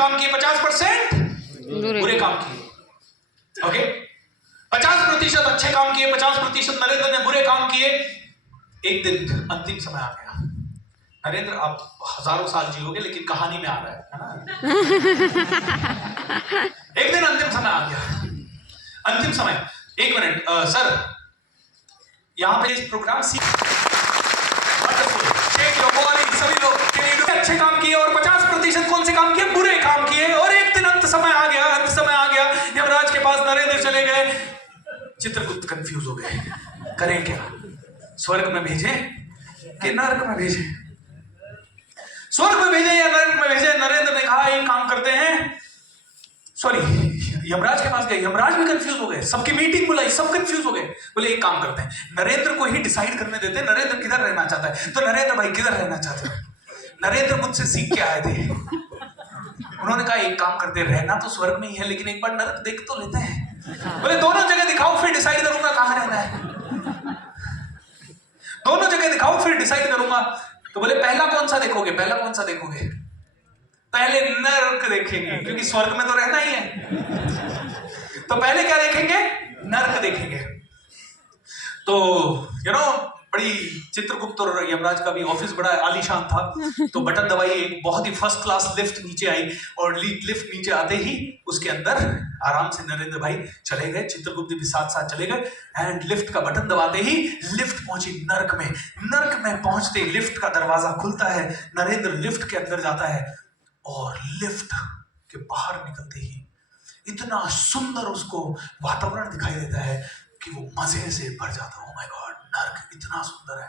काम किए, 50% बुरे काम किए। ओके, 50% अच्छे काम किए, 50% नरेंद्र ने बुरे काम किए। एक दिन अंतिम समय आ गया। नरेंद्र, आप हजारों साल जियोगे लेकिन कहानी में आ रहा है ना? एक दिन अंतिम समय आ गया। अंतिम समय, एक मिनट सर, यहां पे प्रोग्राम सभी लोग अच्छे काम किए और 50% कौन से काम किए? बुरे काम किए। और एक दिन अंत समय आ गया, अंत समय आ गया। यमराज के पास नरेंद्र चले गए। चित्रगुप्त कंफ्यूज हो गए, करें क्या? स्वर्ग में भेजे कि नरक में भेजे? स्वर्ग में भेजे या नरक में भेजे? नरेंद्र ने कहा एक काम करते हैं, सॉरी, यमराज के पास गए। यमराज भी कंफ्यूज हो गए, सबकी मीटिंग बुलाई, सब कंफ्यूज हो गए। बोले एक काम करते हैं, नरेंद्र को ही डिसाइड करने देते हैं, नरेंद्र किधर रहना चाहता है। तो नरेंद्र भाई किधर रहना चाहते हैं? नरेंद्र मुझसे सीख के आए थे। उन्होंने कहा एक काम करते हैं, रहना तो स्वर्ग में ही है लेकिन एक बार नरक देख तो लेते हैं। बोले दोनों जगह दिखाओ फिर डिसाइड करूंगा कहां रहना है। दोनों जगह दिखाओ फिर डिसाइड करूंगा। तो बोले पहला कौन सा देखोगे? पहला कौन सा देखोगे? पहले नरक देखेंगे, क्योंकि स्वर्ग में तो रहना ही है। तो पहले क्या देखेंगे? नरक देखेंगे। तो बड़ी चित्रगुप्त और यमराज का भी ऑफिस बड़ा आलीशान था। तो बटन दबाई, एक बहुत ही फर्स्ट क्लास लिफ्ट नीचे आई और लिफ्ट नीचे आते ही उसके अंदर आराम से नरेंद्र भाई चले गए, चित्रगुप्त भी साथ साथ चले गए। एंड लिफ्ट का बटन दबाते ही लिफ्ट पहुंची नरक में। नरक में पहुंचते लिफ्ट का दरवाजा खुलता है, नरेंद्र लिफ्ट के अंदर जाता है और लिफ्ट के बाहर निकलते ही इतना सुंदर उसको वातावरण दिखाई देता है कि वो मजे से भर जाता है। ओह माय गॉड, नर्क इतना सुंदर है।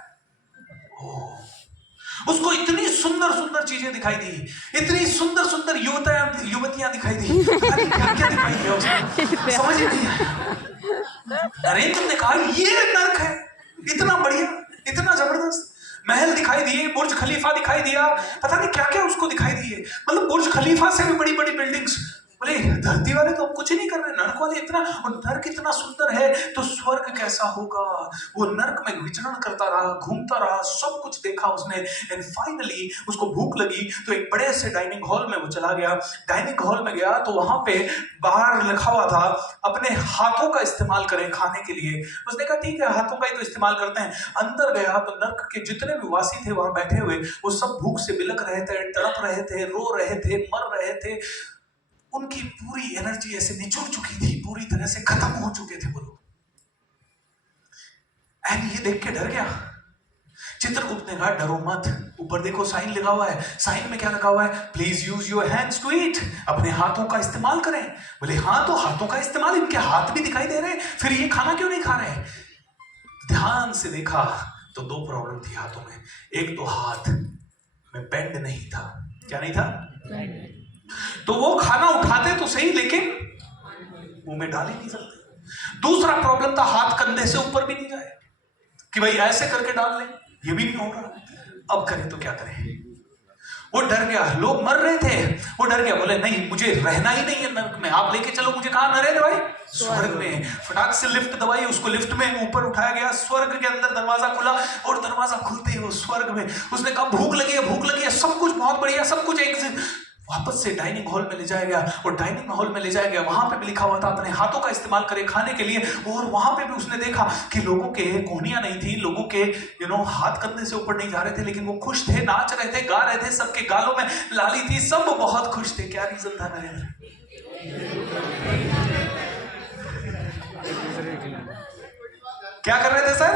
ओह, उसको इतनी सुंदर सुंदर चीजें दिखाई दी, इतनी सुंदर सुंदर युवतियां दिखाई दी। क्या क्या दिखाई दिया उसको समझ ही नहीं आया। नरेंद्र ने कहा ये नर्क है, इतना बढ़िया, इतना जबरदस्त। महल दिखाई दिए, बुर्ज खलीफा दिखाई दिया, पता नहीं क्या क्या उसको दिखाई दिए। मतलब बुर्ज खलीफा से भी बड़ी बड़ी बिल्डिंग्स। बोले धरती वाले तो अब कुछ नहीं कर रहे, नर्क वाले इतना, और नर्क इतना सुंदर है तो स्वर्ग कैसा होगा। वो नर्क में विचरण करता रहा, घूमता रहा, सब कुछ देखा उसने। एंड फाइनली उसको भूख लगी तो एक बड़े से डाइनिंग हॉल में वो चला गया। डाइनिंग हॉल में गया तो वहां पे बाहर लिखा हुआ था अपने हाथों का इस्तेमाल करें खाने के लिए। उसने कहा ठीक है, हाथों का ही तो इस्तेमाल करते हैं। अंदर गया तो नर्क के जितने भी वासी थे वहां बैठे हुए, वो सब भूख से बिलक रहे थे, तड़प रहे थे, रो रहे थे, मर रहे थे। उनकी पूरी एनर्जी ऐसे निचुड़ चुकी थी, पूरी तरह से खत्म हो चुके थे वो लोग। एंड ये देख के डर गया। चित्रगुप्त ने कहा डरो मत, ऊपर देखो साइन लगा हुआ है। साइन में क्या लगा हुआ है? Please use your hands to eat, अपने हाथों का इस्तेमाल करें। बोले हाँ, तो हाथों का इस्तेमाल, इनके हाथ भी दिखाई दे रहे हैं, फिर ये खाना क्यों नहीं खा रहे? ध्यान से देखा तो दो प्रॉब्लम थी हाथों में। एक तो हाथ में बेंड नहीं था। क्या नहीं था? तो वो खाना उठाते तो सही लेकिन मुंह में डाल ही नहीं सकते। दूसरा प्रॉब्लम था हाथ कंधे से ऊपर भी नहीं जाए कि भाई ऐसे करके डाल ले, ये भी नहीं हो रहा। अब करें तो क्या करें? वो डर गया, लोग मर रहे थे, वो डर गया। बोले नहीं, मुझे रहना ही नहीं है नर्क में, आप लेके चलो मुझे। कहां? नरेंद्र भाई स्वर्ग में। फटाक से लिफ्ट दबाई, उसको लिफ्ट में ऊपर उठाया गया। स्वर्ग के अंदर दरवाजा खुला और दरवाजा खुलते ही वो स्वर्ग में। उसने कहा भूख लगी है, भूख लगी है, सब कुछ बहुत बढ़िया, सब कुछ एक वापस से डाइनिंग हॉल में ले जाया गया। और डाइनिंग हॉल में ले जाया गया, वहां पे भी लिखा हुआ था अपने हाथों का इस्तेमाल करें खाने के लिए। और वहां पे भी उसने देखा कि लोगों के कोहनियां नहीं थी, लोगों के हाथ कंधे से ऊपर नहीं जा रहे थे, लेकिन वो खुश थे, नाच रहे थे, गा रहे थे, सबके गालों में लाली थी, सब बहुत खुश थे। क्या रीजन था नरेंद्र? क्या कर रहे थे सर?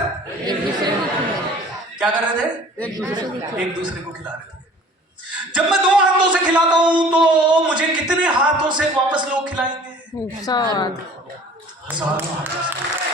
क्या कर रहे थे? एक दूसरे को खिला रहे थे। जब मैं 2 हाथों से खिलाता हूं तो मुझे कितने हाथों से वापस लोग खिलाएंगे? 100 हजारों हाथों से।